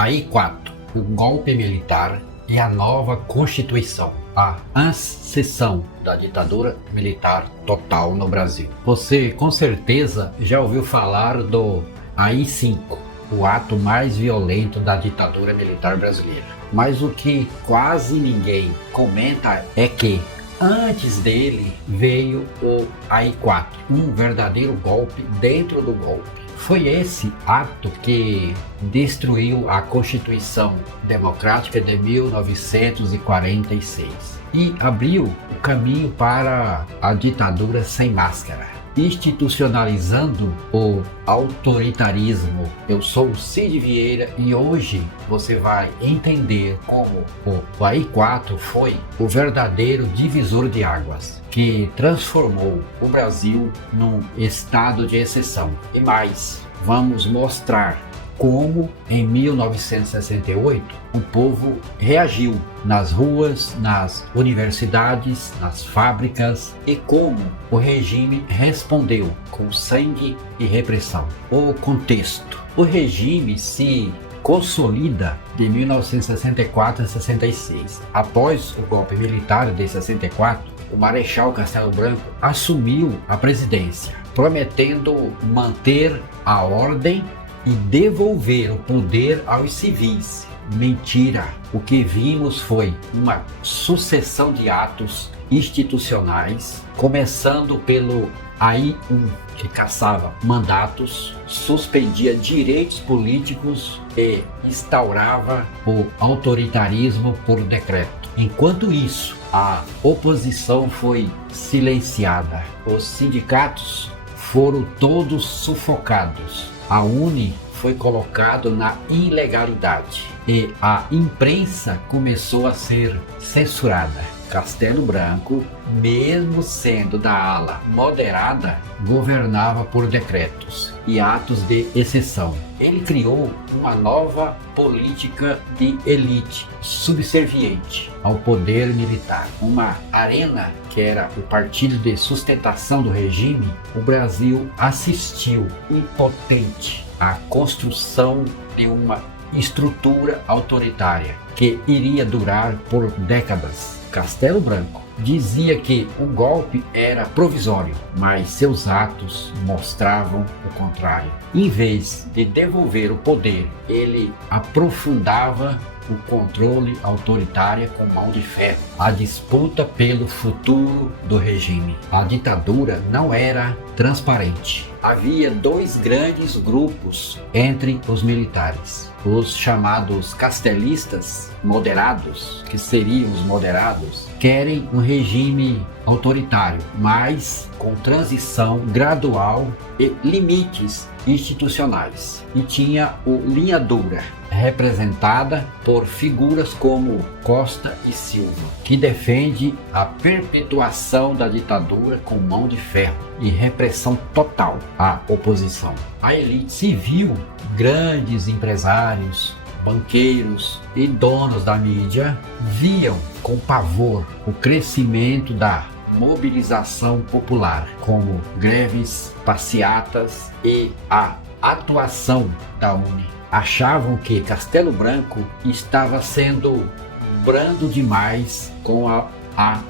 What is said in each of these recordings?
AI-4, o golpe militar e a nova Constituição, a ascensão da ditadura militar total no Brasil. Você com certeza já ouviu falar do AI-5, o ato mais violento da ditadura militar brasileira. Mas o que quase ninguém comenta é que antes dele veio o AI-4, um verdadeiro golpe dentro do golpe. Foi esse ato que destruiu a Constituição Democrática de 1946 e abriu o caminho para a ditadura sem máscara, institucionalizando o autoritarismo. Eu sou o Cid Vieira e hoje você vai entender como o AI-4 foi o verdadeiro divisor de águas que transformou o Brasil num estado de exceção. E mais, vamos mostrar como em 1968 o povo reagiu nas ruas, nas universidades, nas fábricas e como o regime respondeu com sangue e repressão. O contexto: o regime se consolida de 1964 a 66. Após o golpe militar de 64, o Marechal Castelo Branco assumiu a presidência, prometendo manter a ordem e devolver o poder aos civis. Mentira! O que vimos foi uma sucessão de atos institucionais, começando pelo AI-1, que caçava mandatos, suspendia direitos políticos e instaurava o autoritarismo por decreto. Enquanto isso, a oposição foi silenciada, os sindicatos foram todos sufocados, a UNE foi colocado na ilegalidade e a imprensa começou a ser censurada. Castelo Branco, mesmo sendo da ala moderada, governava por decretos e atos de exceção. Ele criou uma nova política de elite subserviente ao poder militar. Uma arena que era o partido de sustentação do regime, o Brasil assistiu impotente à construção de uma estrutura autoritária que iria durar por décadas. Castelo Branco dizia que o golpe era provisório, mas seus atos mostravam o contrário. Em vez de devolver o poder, ele aprofundava o controle autoritário com mão de ferro, a disputa pelo futuro do regime. A ditadura não era transparente. Havia dois grandes grupos entre os militares: os chamados castelistas moderados, que seriam os moderados, querem um regime autoritário, mas com transição gradual e limites institucionais. E tinha o linha dura, representada por figuras como Costa e Silva, que defende a perpetuação da ditadura com mão de ferro e repressão total à oposição. A elite civil, grandes empresários, banqueiros e donos da mídia, viam com pavor o crescimento da mobilização popular, como greves, passeatas e a atuação da UNE. Achavam que Castelo Branco estava sendo brando demais com a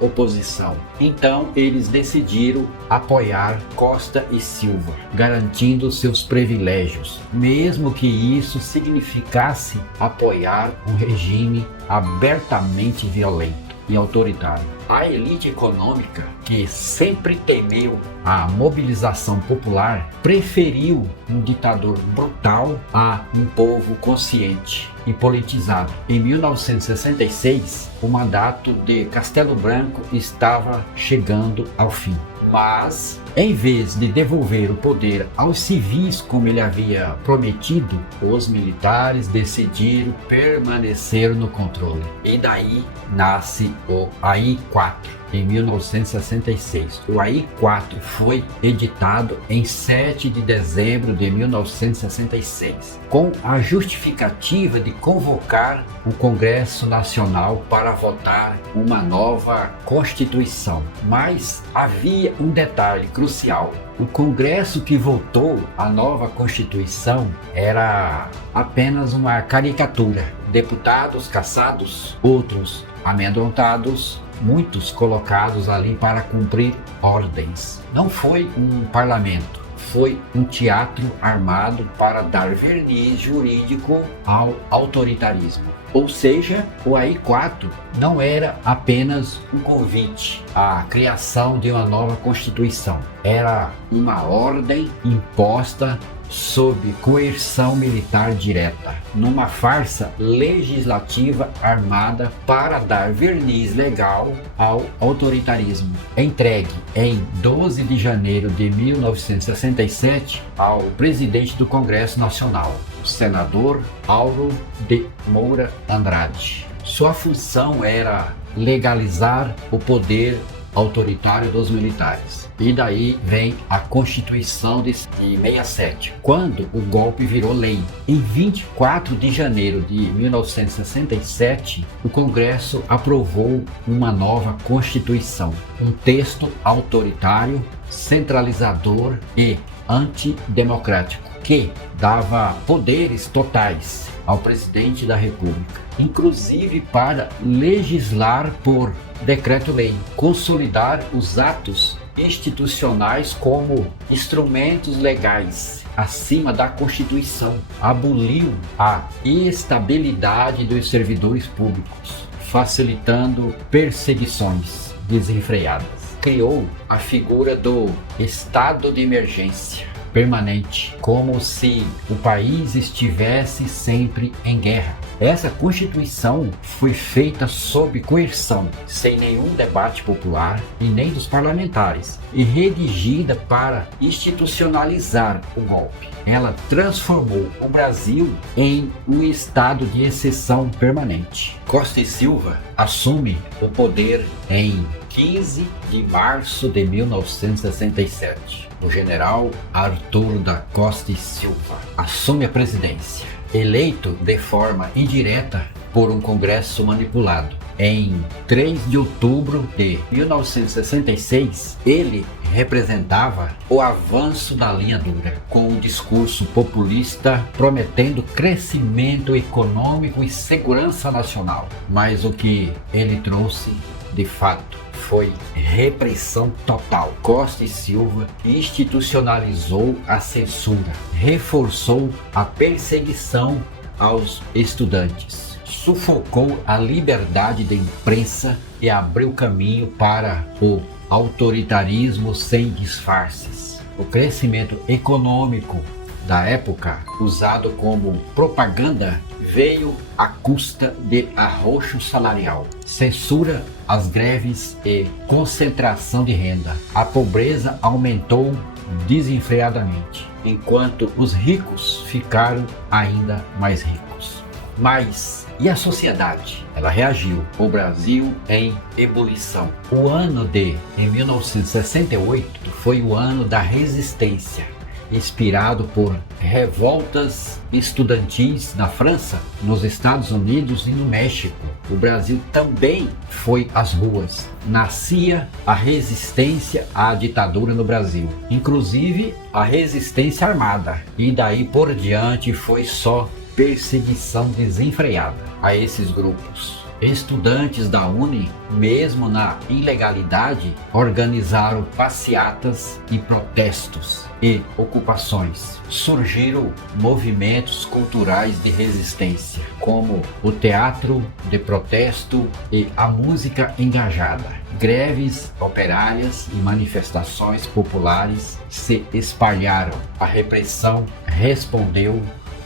oposição. Então eles decidiram apoiar Costa e Silva, garantindo seus privilégios, mesmo que isso significasse apoiar um regime abertamente violento e autoritário. A elite econômica, que sempre temeu a mobilização popular, preferiu um ditador brutal a um povo consciente e politizado. Em 1966, o mandato de Castelo Branco estava chegando ao fim. Mas, em vez de devolver o poder aos civis como ele havia prometido, os militares decidiram permanecer no controle. E daí nasce o AI-4. AI-4 em 1966. O AI-4 foi editado em 7 de dezembro de 1966, com a justificativa de convocar um Congresso Nacional para votar uma nova Constituição. Mas havia um detalhe crucial. O Congresso que votou a nova Constituição era apenas uma caricatura. Deputados caçados, outros amedrontados, muitos colocados ali para cumprir ordens. Não foi um parlamento, foi um teatro armado para dar verniz jurídico ao autoritarismo. Ou seja, o AI-4 não era apenas um convite à criação de uma nova Constituição. Era uma ordem imposta sob coerção militar direta, numa farsa legislativa armada para dar verniz legal ao autoritarismo. Entregue em 12 de janeiro de 1967 ao presidente do Congresso Nacional, o senador Auro de Moura Andrade. Sua função era legalizar o poder autoritário dos militares. E daí vem a Constituição de 67, quando o golpe virou lei. Em 24 de janeiro de 1967, o Congresso aprovou uma nova Constituição, um texto autoritário, centralizador e antidemocrático, que dava poderes totais ao presidente da República, inclusive para legislar por decreto-lei, consolidar os atos institucionais como instrumentos legais acima da Constituição, aboliu a estabilidade dos servidores públicos, facilitando perseguições desenfreadas. Criou a figura do estado de emergência permanente, como se o país estivesse sempre em guerra. Essa Constituição foi feita sob coerção, sem nenhum debate popular e nem dos parlamentares, e redigida para institucionalizar o golpe. Ela transformou o Brasil em um estado de exceção permanente. Costa e Silva assume o poder em 15 de março de 1967. O general Arthur da Costa e Silva assume a presidência, eleito de forma indireta por um Congresso manipulado. Em 3 de outubro de 1966, ele representava o avanço da linha dura, com um discurso populista prometendo crescimento econômico e segurança nacional. Mas o que ele trouxe, de fato, foi repressão total. Costa e Silva institucionalizou a censura, reforçou a perseguição aos estudantes, sufocou a liberdade da imprensa e abriu caminho para o autoritarismo sem disfarces. O crescimento econômico da época, usado como propaganda, veio à custa de arroxo salarial, censura às greves e concentração de renda. A pobreza aumentou desenfreadamente, enquanto os ricos ficaram ainda mais ricos. Mas e a sociedade? Ela reagiu. O Brasil em ebulição. O ano de 1968 foi o ano da resistência, inspirado por revoltas estudantis na França, nos Estados Unidos e no México. O Brasil também foi às ruas. Nascia a resistência à ditadura no Brasil, inclusive a resistência armada. E daí por diante foi só perseguição desenfreada a esses grupos. Estudantes da UNE, mesmo na ilegalidade, organizaram passeatas e protestos e ocupações. Surgiram movimentos culturais de resistência, como o teatro de protesto e a música engajada. Greves operárias e manifestações populares se espalharam. A repressão respondeu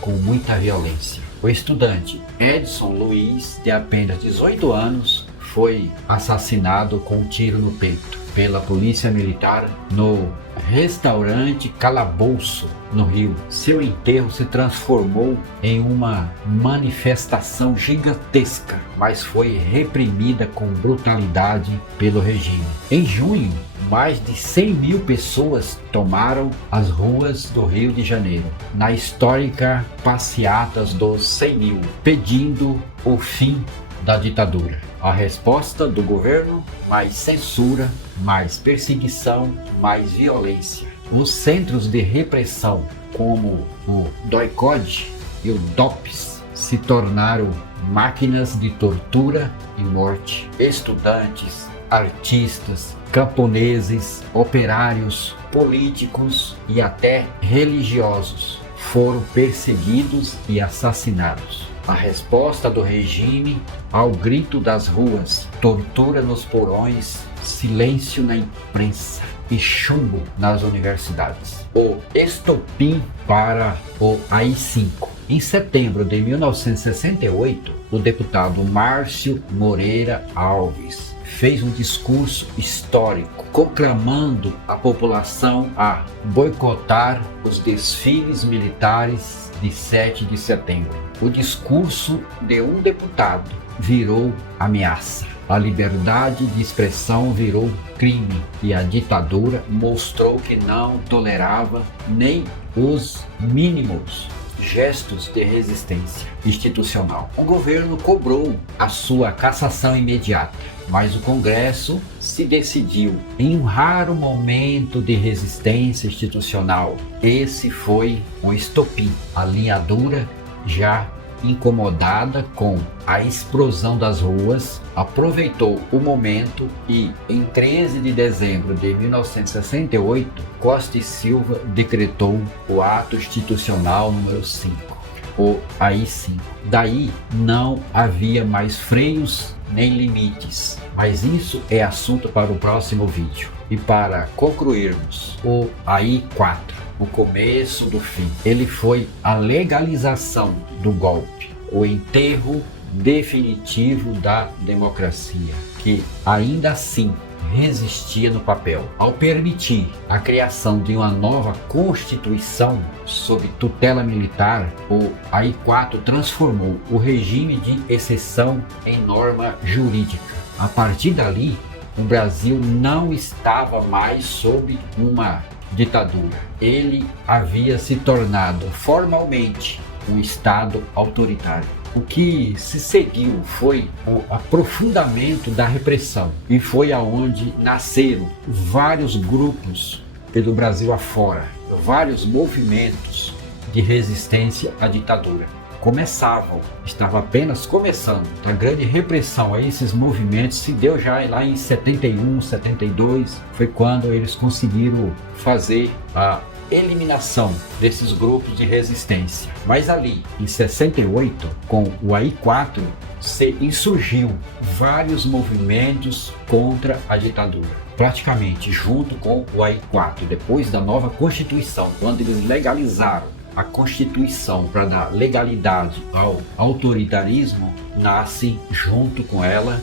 com muita violência. O estudante Edson Luiz, de apenas 18 anos, foi assassinado com um tiro no peito pela polícia militar no restaurante Calabouço, no Rio. Seu enterro se transformou em uma manifestação gigantesca, mas foi reprimida com brutalidade pelo regime. Em junho, mais de 100 mil pessoas tomaram as ruas do Rio de Janeiro, na histórica Passeatas dos 100 mil, pedindo o fim da ditadura. A resposta do governo: mais censura, mais perseguição, mais violência. Os centros de repressão, como o DOI-CODE e o DOPS, se tornaram máquinas de tortura e morte. Estudantes, artistas, camponeses, operários, políticos e até religiosos foram perseguidos e assassinados. A resposta do regime ao grito das ruas: tortura nos porões, silêncio na imprensa e chumbo nas universidades. O estopim para o AI-5. Em setembro de 1968, o deputado Márcio Moreira Alves fez um discurso histórico, conclamando a população a boicotar os desfiles militares de 7 de setembro. O discurso de um deputado virou ameaça. A liberdade de expressão virou crime e a ditadura mostrou que não tolerava nem os mínimos gestos de resistência institucional. O governo cobrou a sua cassação imediata, mas o Congresso se decidiu em um raro momento de resistência institucional. Esse foi um estopim. A linha dura, já incomodada com a explosão das ruas, aproveitou o momento e, em 13 de dezembro de 1968, Costa e Silva decretou o Ato Institucional número 5, o AI-5. Daí não havia mais freios nem limites, mas isso é assunto para o próximo vídeo. E para concluirmos, o AI-4, o começo do fim, ele foi a legalização do golpe, o enterro definitivo da democracia, que ainda assim resistia no papel. Ao permitir a criação de uma nova Constituição sob tutela militar, o AI-4 transformou o regime de exceção em norma jurídica. A partir dali, o Brasil não estava mais sob uma ditadura. Ele havia se tornado formalmente um Estado autoritário. O que se seguiu foi o aprofundamento da repressão, e foi aonde nasceram vários grupos pelo Brasil afora, vários movimentos de resistência à ditadura. Estava apenas começando. A grande repressão a esses movimentos se deu já lá em 71, 72, foi quando eles conseguiram fazer a eliminação desses grupos de resistência. Mas ali, em 68, com o AI-4, se insurgiu vários movimentos contra a ditadura. Praticamente junto com o AI-4, depois da nova Constituição, quando eles legalizaram a Constituição para dar legalidade ao autoritarismo, nasce junto com ela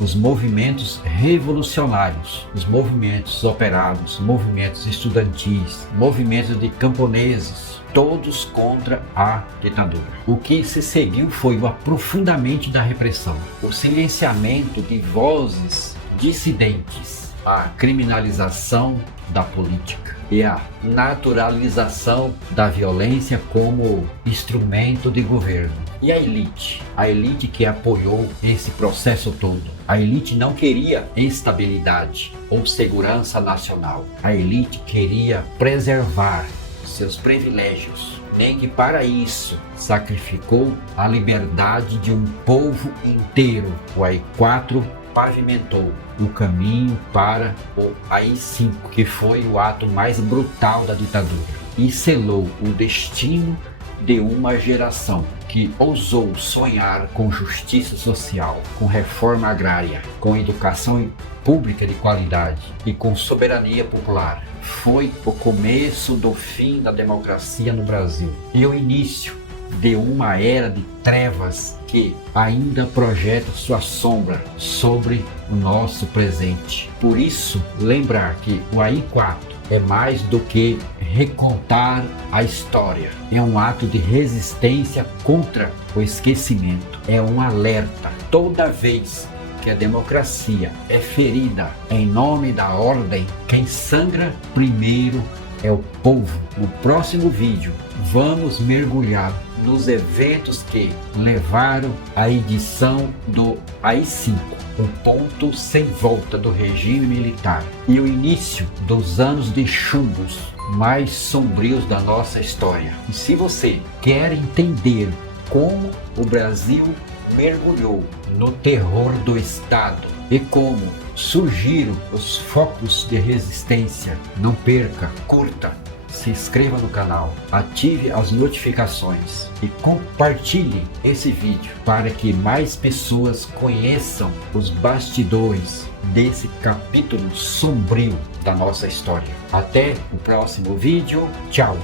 os movimentos revolucionários, os movimentos operários, movimentos estudantis, movimentos de camponeses, todos contra a ditadura. O que se seguiu foi o aprofundamento da repressão, o silenciamento de vozes dissidentes, a criminalização da política e a naturalização da violência como instrumento de governo. E a elite que apoiou esse processo todo. A elite não queria estabilidade ou segurança nacional. A elite queria preservar seus privilégios, nem que para isso sacrificou a liberdade de um povo inteiro. O AI-4 pavimentou o caminho para o AI-5, que foi o ato mais brutal da ditadura, e selou o destino de uma geração que ousou sonhar com justiça social, com reforma agrária, com educação pública de qualidade e com soberania popular. Foi o começo do fim da democracia no Brasil e o início de uma era de trevas que ainda projeta sua sombra sobre o nosso presente. Por isso, lembrar que o AI-4 é mais do que recontar a história. É um ato de resistência contra o esquecimento. É um alerta. Toda vez que a democracia é ferida em nome da ordem, quem sangra primeiro é o povo. No próximo vídeo, vamos mergulhar nos eventos que levaram à edição do AI-5, o ponto sem volta do regime militar, e o início dos anos de chumbos mais sombrios da nossa história. E se você quer entender como o Brasil mergulhou no terror do Estado e como surgiram os focos de resistência, não perca, curta, se inscreva no canal, ative as notificações e compartilhe esse vídeo para que mais pessoas conheçam os bastidores desse capítulo sombrio da nossa história. Até o próximo vídeo. Tchau!